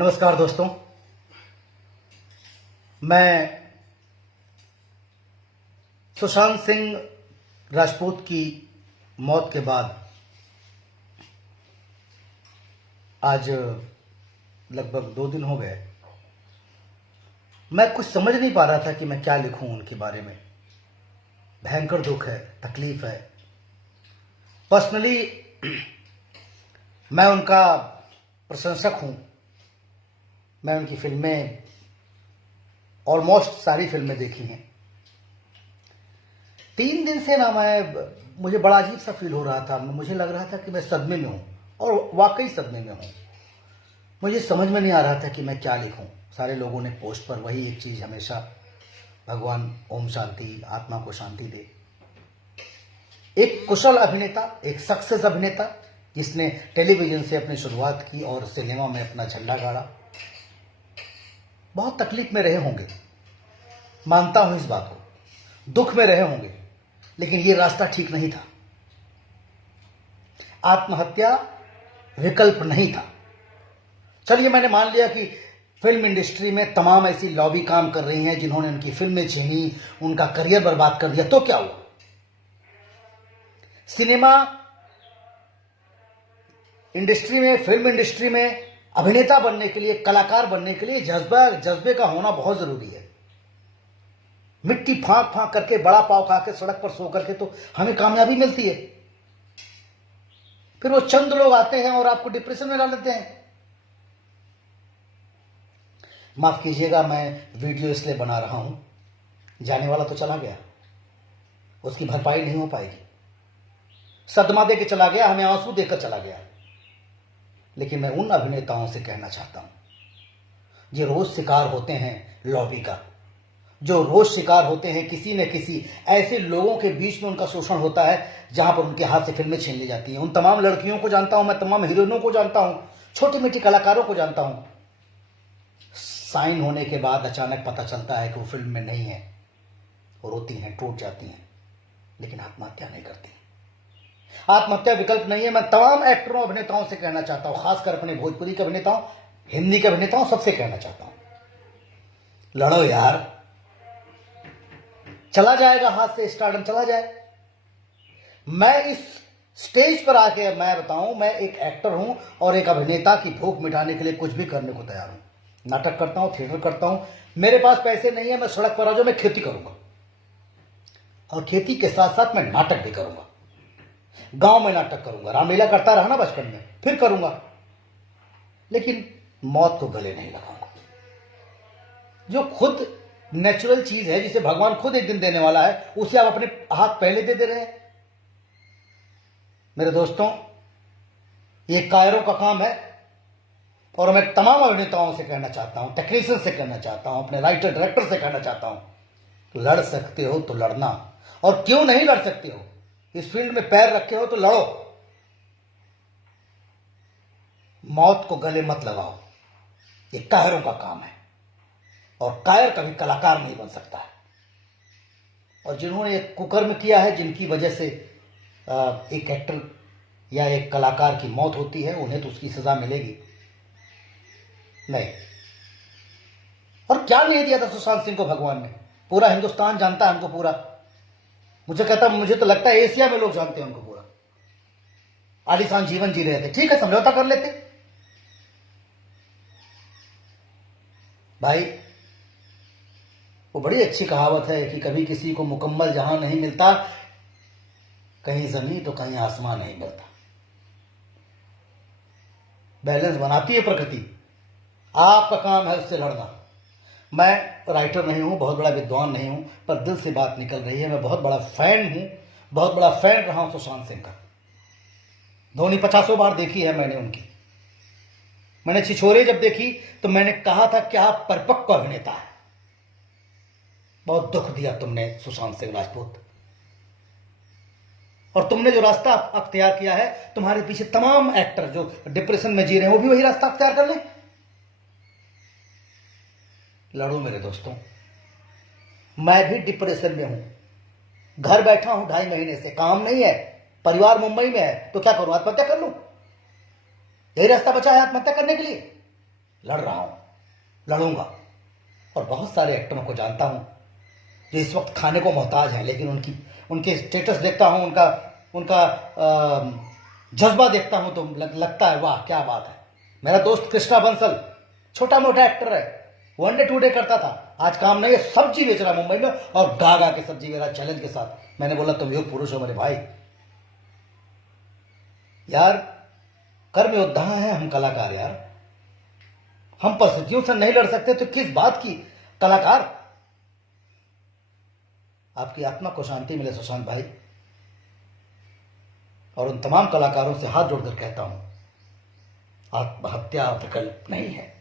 नमस्कार दोस्तों, मैं सुशांत सिंह राजपूत की मौत के बाद आज लगभग 2 दिन हो गए। मैं कुछ समझ नहीं पा रहा था कि मैं क्या लिखूं उनके बारे में। भयंकर दुख है, तकलीफ है। पर्सनली मैं उनका प्रशंसक हूं। मैं उनकी फिल्में ऑलमोस्ट सारी फिल्में देखी हैं। 3 दिन से मुझे बड़ा अजीब सा फील हो रहा था। मुझे लग रहा था कि मैं सदमे में हूं, और वाकई सदमे में हूं। मुझे समझ में नहीं आ रहा था कि मैं क्या लिखूं। सारे लोगों ने पोस्ट पर वही एक चीज हमेशा, भगवान ओम शांति, आत्मा को शांति दे। एक कुशल अभिनेता, एक सक्सेस अभिनेता जिसने टेलीविजन से अपनी शुरुआत की और सिनेमा में अपना झंडा गाड़ा, बहुत तकलीफ में रहे होंगे, मानता हूं इस बात को। दुख में रहे होंगे, लेकिन ये रास्ता ठीक नहीं था। आत्महत्या विकल्प नहीं था। चलिए, मैंने मान लिया कि फिल्म इंडस्ट्री में तमाम ऐसी लॉबी काम कर रही हैं जिन्होंने उनकी फिल्में छीनी, उनका करियर बर्बाद कर दिया, तो क्या हुआ? सिनेमा इंडस्ट्री में, फिल्म इंडस्ट्री में अभिनेता बनने के लिए, कलाकार बनने के लिए जज्बे का होना बहुत जरूरी है। मिट्टी फांक फांक करके, बड़ा पाव खा के, सड़क पर सो करके तो हमें कामयाबी मिलती है। फिर वो चंद लोग आते हैं और आपको डिप्रेशन में डाल देते हैं। माफ कीजिएगा, मैं वीडियो इसलिए बना रहा हूं, जाने वाला तो चला गया, उसकी भरपाई नहीं हो पाएगी। सदमा दे के चला गया, हमें आंसू देकर चला गया। लेकिन मैं उन अभिनेताओं से कहना चाहता हूं जो रोज शिकार होते हैं लॉबी का, जो रोज शिकार होते हैं किसी न किसी ऐसे लोगों के बीच में उनका शोषण होता है जहां पर उनके हाथ से फिल्में छीन ली जाती हैं। उन तमाम लड़कियों को जानता हूं मैं, तमाम हीरोइनों को जानता हूं, छोटी मोटी कलाकारों को जानता हूं। साइन होने के बाद अचानक पता चलता है कि वो फिल्म में नहीं है, वो रोती हैं, टूट जाती हैं, लेकिन आत्महत्या नहीं करती। आत्महत्या विकल्प नहीं है। मैं तमाम एक्टरों, अभिनेताओं से कहना चाहता हूं, खासकर अपने भोजपुरी के अभिनेताओं, हिंदी के अभिनेताओं, सबसे कहना चाहता हूं, लड़ो यार। चला जाएगा हाथ से, स्टारडम चला जाए। मैं इस स्टेज पर आके मैं बताऊं, मैं एक एक्टर हूं और एक अभिनेता की भूख मिटाने के लिए कुछ भी करने को तैयार हूं। नाटक करता हूं, थिएटर करता हूं। मेरे पास पैसे नहीं है, मैं सड़क पर आ जाऊं, मैं खेती करूंगा, और खेती के साथ साथ मैं नाटक भी करूंगा। गांव में नाटक करूंगा, रामलीला करता रहा ना बचपन में, फिर करूंगा, लेकिन मौत को गले नहीं लगाऊंगा। जो खुद नेचुरल चीज है, जिसे भगवान खुद एक दिन देने वाला है, उसे आप अपने हाथ पहले दे रहे हैं। मेरे दोस्तों, ये कायरों का काम है, और मैं तमाम अभिनेताओं से कहना चाहता हूं, टेक्नीशियन से कहना चाहता हूं, अपने राइटर डायरेक्टर से कहना चाहता हूं, लड़ सकते हो तो लड़ना, और क्यों नहीं लड़ सकते हो? इस फील्ड में पैर रखे हो तो लड़ो। मौत को गले मत लगाओ, ये कायरों का काम है, और कायर कभी कलाकार नहीं बन सकता है। और जिन्होंने एक कुकर्म किया है, जिनकी वजह से एक एक्टर या एक कलाकार की मौत होती है, उन्हें तो उसकी सजा मिलेगी। नहीं, और क्या नहीं दिया था सुशांत सिंह को भगवान ने? पूरा हिंदुस्तान जानता है हमको, पूरा, मुझे तो लगता है एशिया में लोग जानते हैं उनको पूरा। आलीशान जीवन जी रहे थे, ठीक है, समझौता कर लेते भाई। वो बड़ी अच्छी कहावत है कि कभी किसी को मुकम्मल जहां नहीं मिलता, कहीं जमीन तो कहीं आसमान नहीं मिलता। बैलेंस बनाती है प्रकृति, आपका काम है उससे लड़ना। मैं राइटर नहीं हूं, बहुत बड़ा विद्वान नहीं हूं, पर दिल से बात निकल रही है। मैं बहुत बड़ा फैन हूं, बहुत बड़ा फैन रहा हूं सुशांत सिंह का। धोनी 50 बार देखी है मैंने उनकी। मैंने छिछोरे जब देखी तो मैंने कहा था क्या परिपक्व अभिनेता है। बहुत दुख दिया तुमने सुशांत सिंह राजपूत, और तुमने जो रास्ता अख्तियार किया है, तुम्हारे पीछे तमाम एक्टर जो डिप्रेशन में जी रहे हैं, वो भी वही रास्ता अख्तियार कर लें। लड़ो मेरे दोस्तों। मैं भी डिप्रेशन में हूं, घर बैठा हूं 2.5 महीने से, काम नहीं है, परिवार मुंबई में है, तो क्या करूं? आत्महत्या कर लूं? यही रास्ता बचा है आत्महत्या करने के लिए? लड़ रहा हूं, लड़ूंगा। और बहुत सारे एक्टरों को जानता हूं जो इस वक्त खाने को मोहताज हैं, लेकिन उनके स्टेटस देखता हूं, उनका उनका जज्बा देखता हूं तो लगता है वाह क्या बात है। मेरा दोस्त कृष्णा बंसल छोटा मोटा एक्टर है, वनडे टूडे करता था, आज काम नहीं है, सब्जी बेच रहा मुंबई में और गा गा के सब्जी मेरा चैलेंज के साथ। मैंने बोला तुम योग पुरुष हो मेरे भाई। यार कर्म योद्धा है हम, कलाकार यार। हम परिस्थितियों से नहीं लड़ सकते तो किस बात की कलाकार। आपकी आत्मा को शांति मिले सुशांत भाई। और उन तमाम कलाकारों से हाथ जोड़कर कहता हूं, आत्महत्या विकल्प नहीं है।